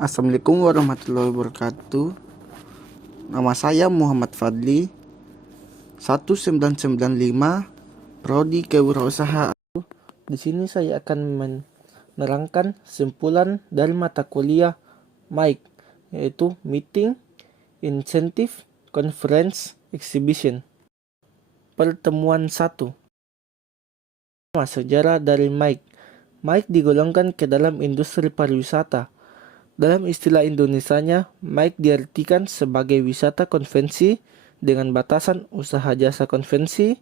Assalamualaikum warahmatullahi wabarakatuh. Nama saya Muhammad Fadli, 1995, Prodi Kewirausahaan. Di sini saya akan menerangkan simpulan dari mata kuliah MIC, yaitu Meeting, Incentive, Conference, Exhibition. Pertemuan 1. Sejarah dari MIC. MIC digolongkan ke dalam industri pariwisata. Dalam istilah Indonesianya, MIC diartikan sebagai wisata konvensi dengan batasan usaha jasa konvensi,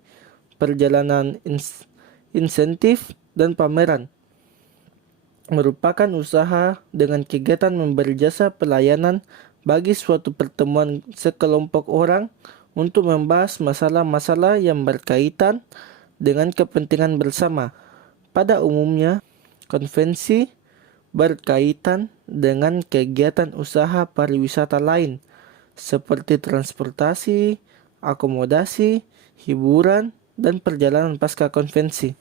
perjalanan insentif, dan pameran. Merupakan usaha dengan kegiatan memberi jasa pelayanan bagi suatu pertemuan sekelompok orang untuk membahas masalah-masalah yang berkaitan dengan kepentingan bersama. Pada umumnya, konvensi berkaitan dengan kegiatan usaha pariwisata lain seperti transportasi, akomodasi, hiburan, dan perjalanan pasca konvensi.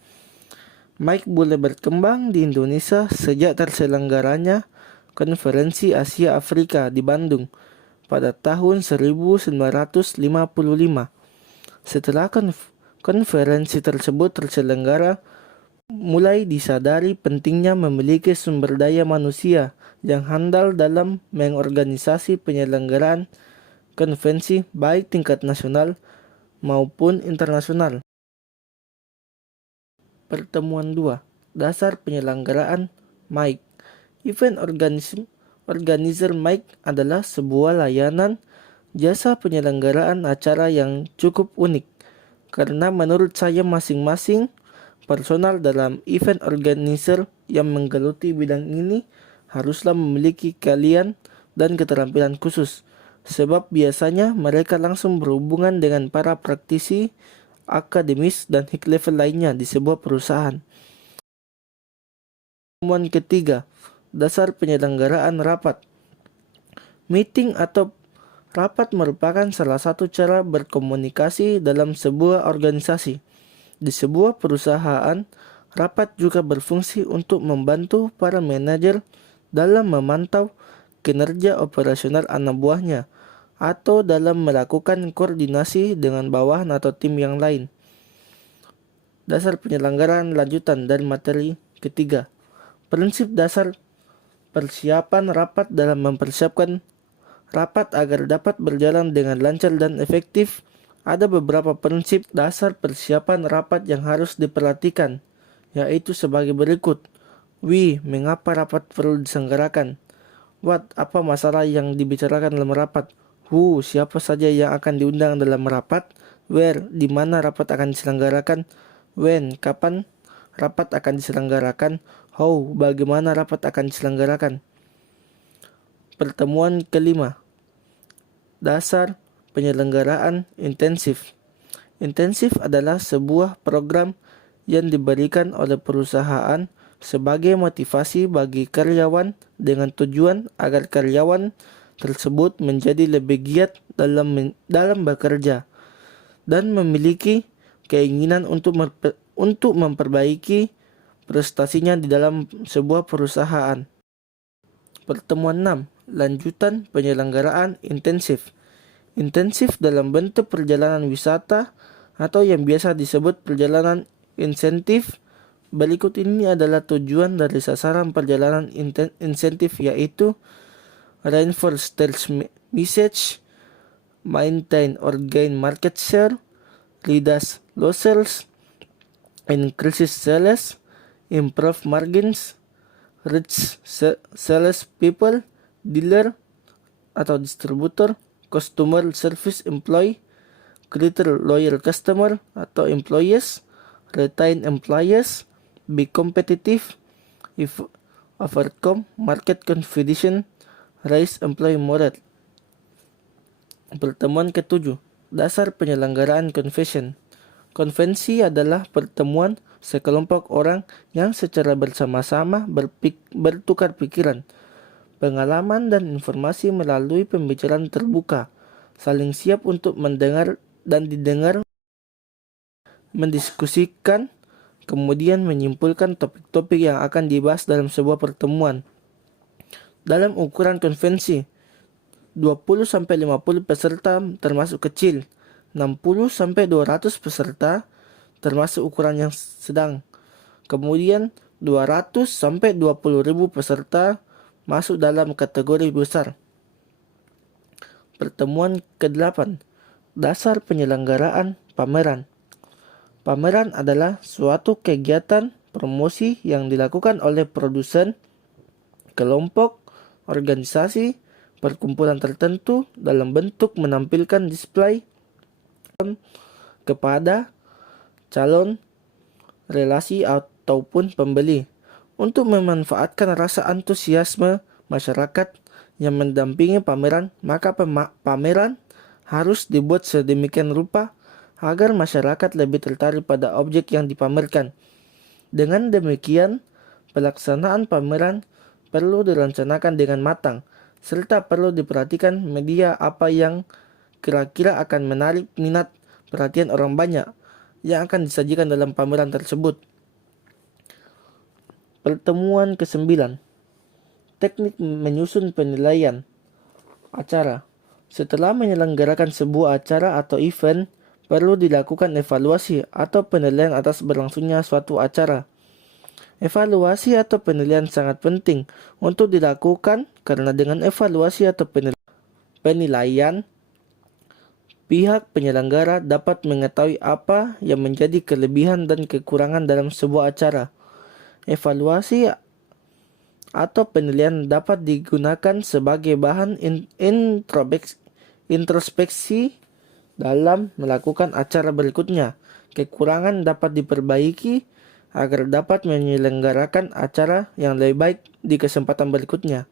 MIC mulai berkembang di Indonesia sejak terselenggaranya Konferensi Asia Afrika di Bandung pada tahun 1955. Setelah konferensi tersebut terselenggara, mulai disadari pentingnya memiliki sumber daya manusia yang handal dalam mengorganisasi penyelenggaraan konvensi baik tingkat nasional maupun internasional. Pertemuan 2. Dasar penyelenggaraan MIC. Event organizer MIC adalah sebuah layanan jasa penyelenggaraan acara yang cukup unik karena menurut saya masing-masing personal dalam event organizer yang menggeluti bidang ini haruslah memiliki keahlian dan keterampilan khusus, sebab biasanya mereka langsung berhubungan dengan para praktisi, akademis, dan high level lainnya di sebuah perusahaan. Pertemuan ketiga, dasar penyelenggaraan rapat. Meeting atau rapat merupakan salah satu cara berkomunikasi dalam sebuah organisasi. Di sebuah perusahaan, rapat juga berfungsi untuk membantu para manajer dalam memantau kinerja operasional anak buahnya atau dalam melakukan koordinasi dengan bawahan atau tim yang lain. Dasar penyelenggaraan lanjutan dari materi ketiga. Prinsip dasar persiapan rapat dalam mempersiapkan rapat agar dapat berjalan dengan lancar dan efektif. Ada beberapa prinsip dasar persiapan rapat yang harus diperhatikan, yaitu sebagai berikut. Mengapa rapat perlu diselenggarakan? What, apa masalah yang dibicarakan dalam rapat? Who, siapa saja yang akan diundang dalam rapat? Where, di mana rapat akan diselenggarakan? When, kapan rapat akan diselenggarakan? How, bagaimana rapat akan diselenggarakan? Pertemuan kelima. Dasar penyelenggaraan intensif. Intensif adalah sebuah program yang diberikan oleh perusahaan sebagai motivasi bagi karyawan dengan tujuan agar karyawan tersebut menjadi lebih giat dalam bekerja dan memiliki keinginan untuk memperbaiki prestasinya di dalam sebuah perusahaan. Pertemuan 6. Lanjutan penyelenggaraan intensif. Intensif dalam bentuk perjalanan wisata atau yang biasa disebut perjalanan insentif. Berikut ini adalah tujuan dari sasaran perjalanan insentif, yaitu reinforce sales message, maintain or gain market share, reduce losses, increase sales, improve margins, reach sales people, dealer atau distributor, customer service employee, greater loyal customer atau employees, retain employees, be competitive, overcome market competition, raise employee morale. Pertemuan ketujuh. Dasar penyelenggaraan convention. Konvensi adalah pertemuan sekelompok orang yang secara bersama-sama bertukar pikiran, pengalaman, dan informasi melalui pembicaraan terbuka, saling siap untuk mendengar dan didengar, mendiskusikan, kemudian menyimpulkan topik-topik yang akan dibahas dalam sebuah pertemuan. dalam ukuran konvensi. 20-50 peserta termasuk kecil, 60-200 peserta termasuk ukuran yang sedang. Kemudian 200-20.000 peserta masuk dalam kategori besar. Pertemuan ke-8. Dasar penyelenggaraan pameran. Pameran adalah suatu kegiatan promosi yang dilakukan oleh produsen, kelompok, organisasi, perkumpulan tertentu dalam bentuk menampilkan display kepada calon, relasi ataupun pembeli untuk memanfaatkan rasa antusiasme masyarakat yang mendampingi pameran. Maka pameran harus dibuat sedemikian rupa agar masyarakat lebih tertarik pada objek yang dipamerkan. Dengan demikian, pelaksanaan pameran perlu direncanakan dengan matang, serta perlu diperhatikan media apa yang kira-kira akan menarik minat perhatian orang banyak yang akan disajikan dalam pameran tersebut. Pertemuan ke-9. Teknik menyusun penilaian acara. Setelah menyelenggarakan sebuah acara atau event, perlu dilakukan evaluasi atau penilaian atas berlangsungnya suatu acara. Evaluasi atau penilaian sangat penting untuk dilakukan karena dengan evaluasi atau penilaian, pihak penyelenggara dapat mengetahui apa yang menjadi kelebihan dan kekurangan dalam sebuah acara. Evaluasi atau penilaian dapat digunakan sebagai bahan introspeksi dalam melakukan acara berikutnya. Kekurangan dapat diperbaiki agar dapat menyelenggarakan acara yang lebih baik di kesempatan berikutnya.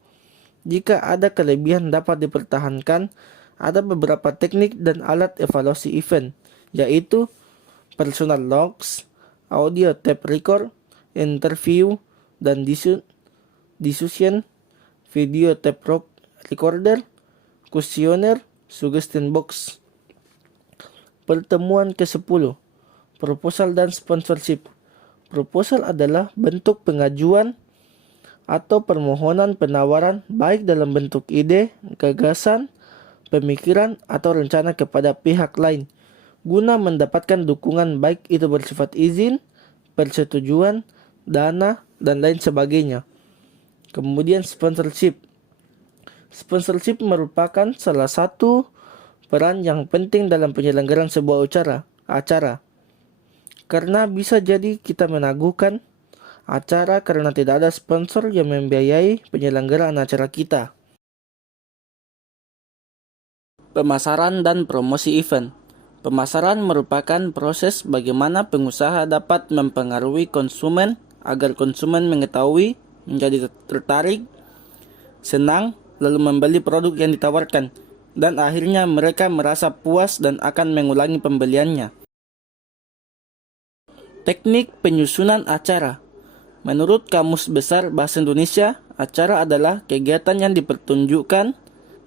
Jika ada kelebihan dapat dipertahankan, ada beberapa teknik dan alat evaluasi event, yaitu personal logs, audio tape record, interview dan discussion, video tape recorder, kuesioner, suggestion box. Pertemuan ke-10. Proposal dan sponsorship. Proposal adalah bentuk pengajuan atau permohonan penawaran baik dalam bentuk ide, gagasan, pemikiran, atau rencana kepada pihak lain guna mendapatkan dukungan baik itu bersifat izin, persetujuan, dana, dan lain sebagainya. Kemudian sponsorship. Sponsorship merupakan salah satu peran yang penting dalam penyelenggaraan sebuah acara. Karena bisa jadi kita menaguhkan acara karena tidak ada sponsor yang membiayai penyelenggaraan acara kita. Pemasaran dan promosi event. Pemasaran merupakan proses bagaimana pengusaha dapat mempengaruhi konsumen agar konsumen mengetahui, menjadi tertarik, senang, lalu membeli produk yang ditawarkan, dan akhirnya mereka merasa puas dan akan mengulangi pembeliannya. Teknik penyusunan acara. Menurut Kamus Besar Bahasa Indonesia, acara adalah kegiatan yang dipertunjukkan,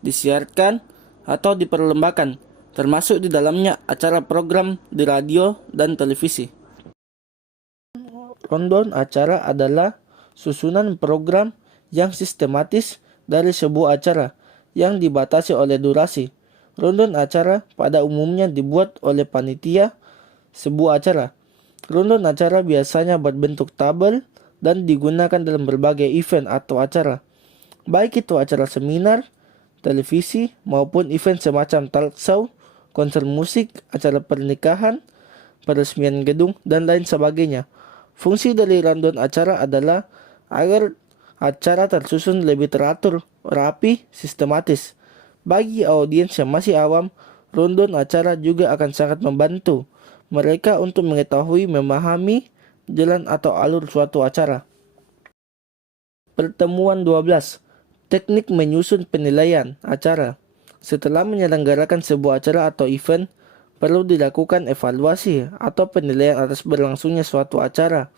disiarkan, atau diperlombakan, termasuk di dalamnya acara program di radio dan televisi. Rundown acara adalah susunan program yang sistematis dari sebuah acara yang dibatasi oleh durasi. Rundown acara pada umumnya dibuat oleh panitia sebuah acara. Rundown acara biasanya berbentuk tabel dan digunakan dalam berbagai event atau acara, baik itu acara seminar, televisi, maupun event semacam talk show, konser musik, acara pernikahan, peresmian gedung, dan lain sebagainya. Fungsi dari rundown acara adalah agar acara tersusun lebih teratur, rapi, sistematis. Bagi audiens yang masih awam, rundown acara juga akan sangat membantu mereka untuk mengetahui, memahami jalan atau alur suatu acara. Pertemuan 12. Teknik menyusun penilaian acara. Setelah menyelenggarakan sebuah acara atau event, perlu dilakukan evaluasi atau penilaian atas berlangsungnya suatu acara.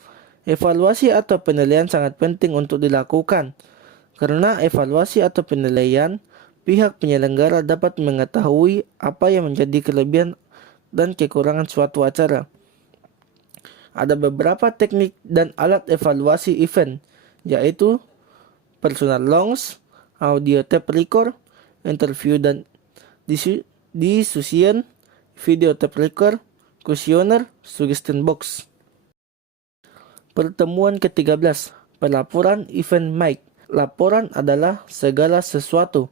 Evaluasi atau penilaian sangat penting untuk dilakukan, karena evaluasi atau penilaian, pihak penyelenggara dapat mengetahui apa yang menjadi kelebihan dan kekurangan suatu acara. Ada beberapa teknik dan alat evaluasi event, yaitu personal logs, audio tape record, interview dan diskusian, video tape record, kuesioner, suggestion box. Pertemuan ke-13, pelaporan event mic. Laporan adalah segala sesuatu,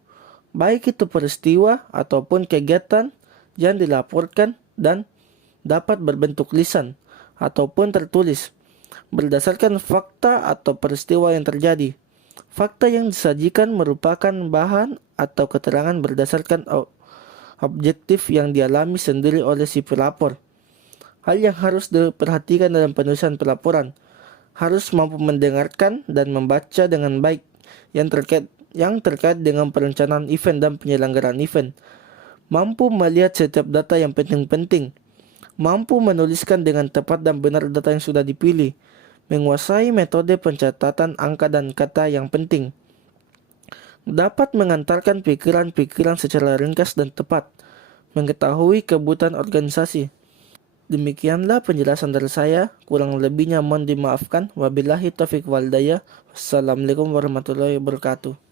baik itu peristiwa ataupun kegiatan yang dilaporkan dan dapat berbentuk lisan ataupun tertulis berdasarkan fakta atau peristiwa yang terjadi. Fakta yang disajikan merupakan bahan atau keterangan berdasarkan objektif yang dialami sendiri oleh si pelapor. Hal yang harus diperhatikan dalam penulisan pelaporan, harus mampu mendengarkan dan membaca dengan baik yang terkait dengan perencanaan event dan penyelenggaraan event, mampu melihat setiap data yang penting-penting, mampu menuliskan dengan tepat dan benar data yang sudah dipilih, menguasai metode pencatatan angka dan kata yang penting, dapat mengantarkan pikiran-pikiran secara ringkas dan tepat, mengetahui kebutuhan organisasi. Demikianlah penjelasan dari saya, kurang lebihnya mohon dimaafkan. Wabillahi taufiq wal hidayah. Wassalamualaikum warahmatullahi wabarakatuh.